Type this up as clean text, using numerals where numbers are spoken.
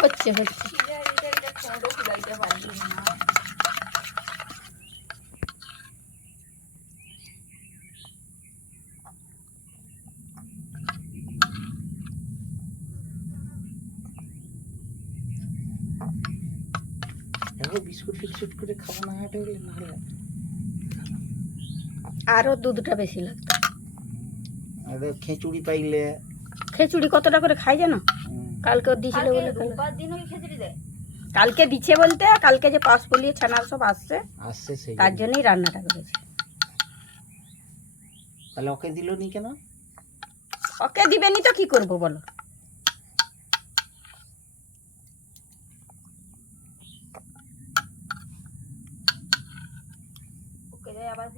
হচ্ছে হচ্ছে বিস্কুট ফিস্কুট করে খাবো না হাটে গেলে না হলে আরো দুধটা বেশি লাগতো। আর খিচুড়ি পাইলে খিচুড়ি কতটা করে খাই জানো? কালকে দিয়েছিল বলে কালকে দিচ্ছে বলতে কালকে যে পাশ পলিয়ে ছানার সব আসছে আসছে সেই তার জন্যই রান্নাটা করেছে। তাহলে ওকে দিল নি কেন? ওকে দিবেনি তো কি করবো বলো? ওকে আবার